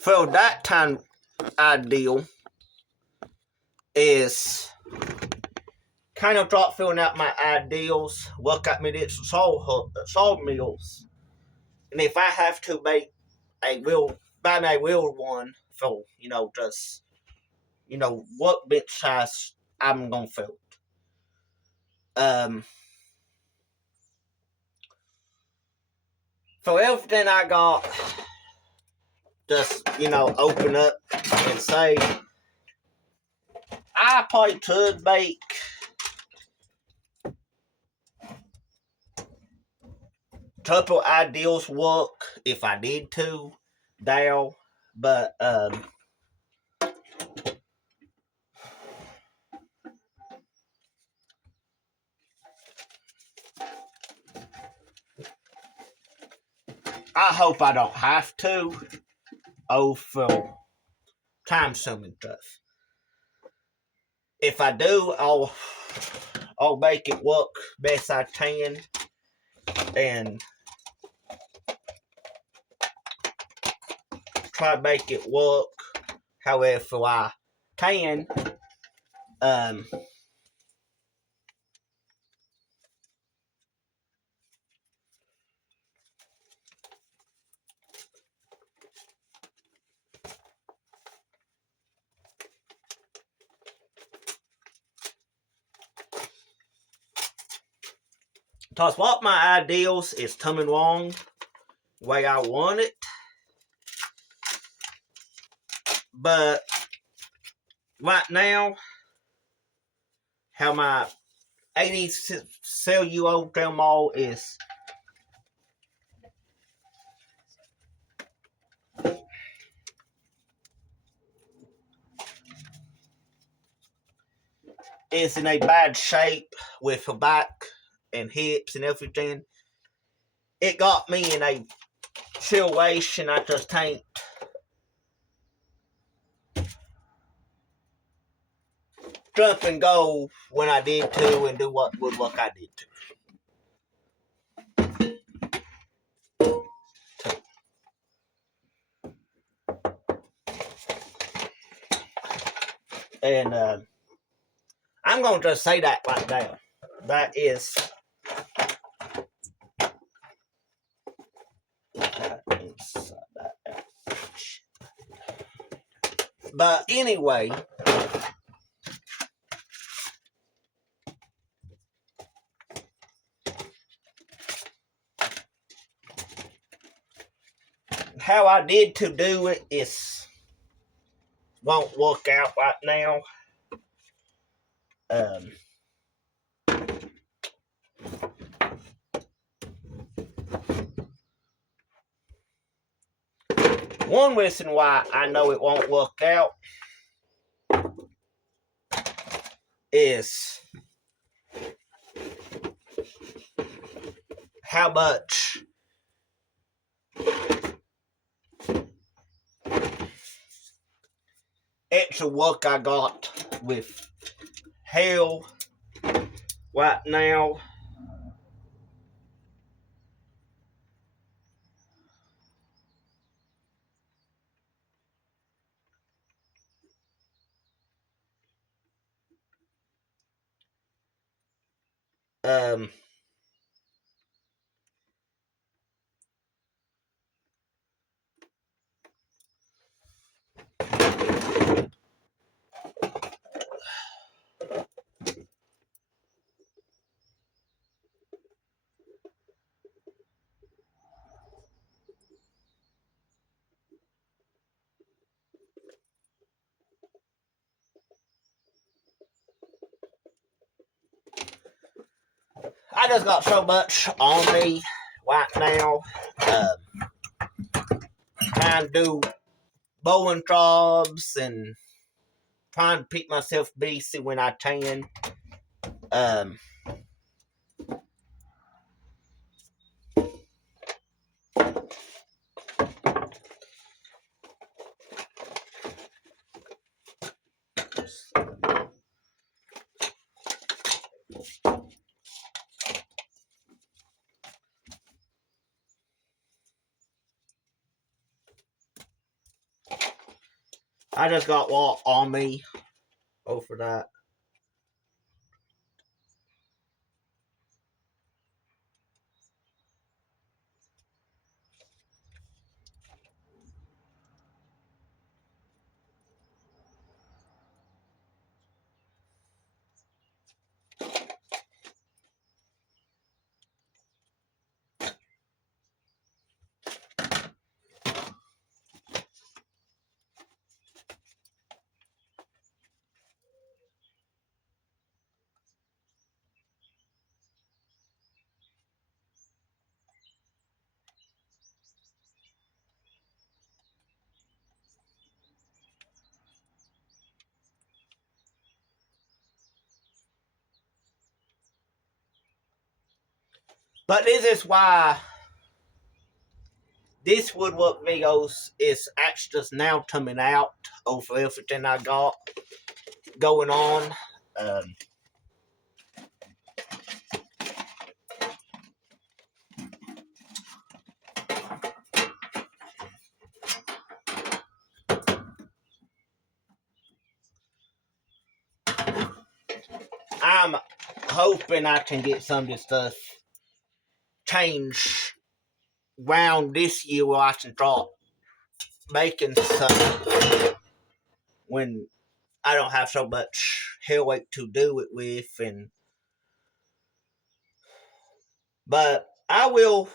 for that time ideal is kind of start filling out my ideals, work at me different sawmills. And if I have to make buy my real one for, just, workbench size, I'm gonna fill it. For everything I got, just, open up and say, I probably could make couple ideals work if I need to, Dale, but I hope I don't have to. For time-consuming stuff. If I do, I'll make it work best I can, and try to make it work however I can. Because what my ideals is coming along the way I want it. But right now, how my 80-cell-year-old grandma is in a bad shape with her back and hips and everything. It got me in a situation I just can't jump and go when I did to and do what woodwork I did to. And I'm going to just say that right now. That is... But anyway... How I did to do it is... won't work out right now. One reason why I know it won't work out is how much extra work I got with hell right now. I just got so much on me right now. Trying to do bowling jobs and trying to keep myself busy when I can. I just got what on me over that. But this is why this woodwork videos is actually just now coming out over everything I got going on. Um, I'm hoping I can get some of this stuff changed around this year where I can start making some when I don't have so much hair weight to do it with. But I will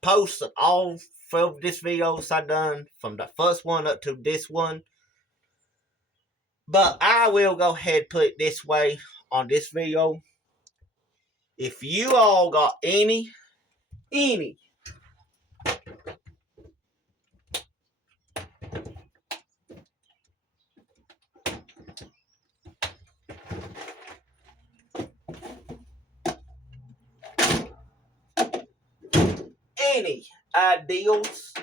post all of this videos I done from the first one up to this one. But I will go ahead and put it this way on this video. If you all got any ideals,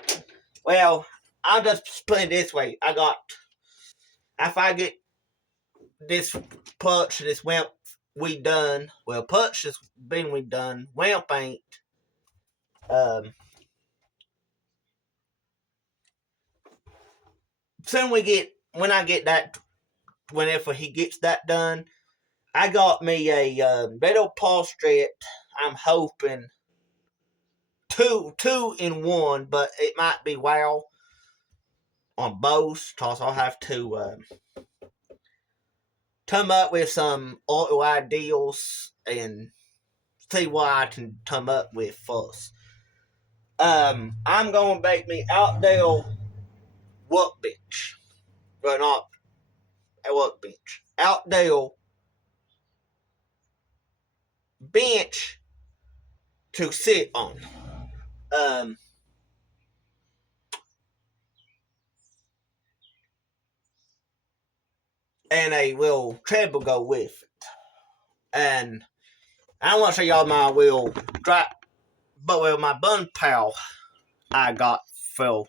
well, I'll just put it this way. If I get this punch, this wimp we done, well, punch has been we done, wimp ain't. Soon when I get that, whenever he gets that done, I got me a little portrait. I'm hoping two in one, but it might be wow on both, cause I'll have to come up with some auto ideals and see what I can come up with first. I'm gonna make me outdoor workbench. Well, not a workbench. Outdoor bench to sit on. And a little treble go with it. And I want to show y'all my little drop, but with my bun pal I got for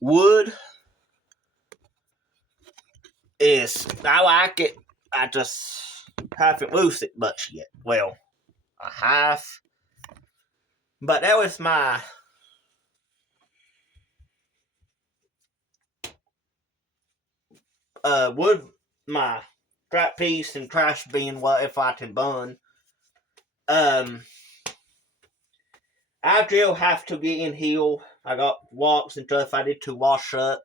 wood is, I like it. I just haven't used it much yet. Well, I have. But that was my wood, my scrap piece and trash bin, what if I can burn. I still have to get in here. I got walks and stuff I need to wash up,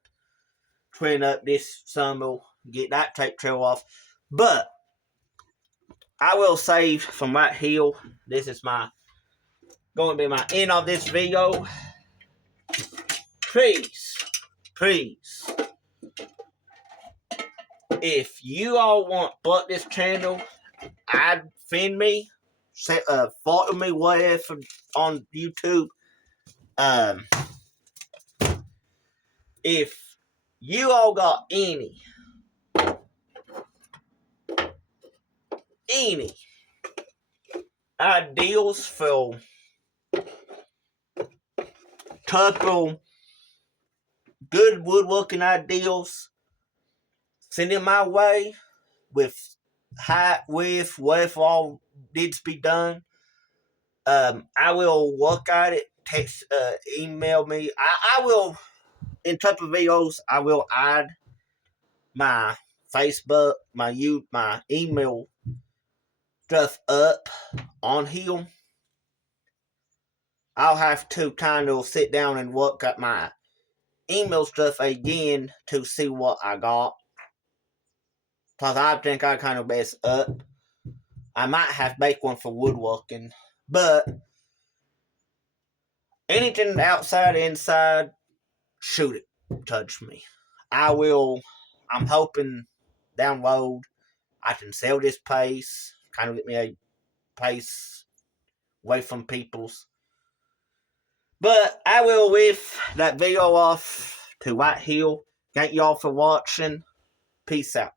clean up this summer, get that tape trail off. But I will save from right here. This is going to be my end of this video. Please, if you all want but this channel, I'd friend me, follow me, whatever on YouTube. If you all got any ideals for couple good woodworking ideals, send it my way with height, width, whatever all needs to be done. I will work at it. Text, email me. I will in type of videos, I will add my Facebook, my email stuff up on here. I'll have to kind of sit down and look at my email stuff again to see what I got. Because I think I kind of messed up. I might have to make one for woodworking. But anything outside, inside, shoot it. Touch me. I'm hoping down the road I can sell this place. Kind of get me a place away from people's. But I will leave that video off to right here. Thank y'all for watching. Peace out.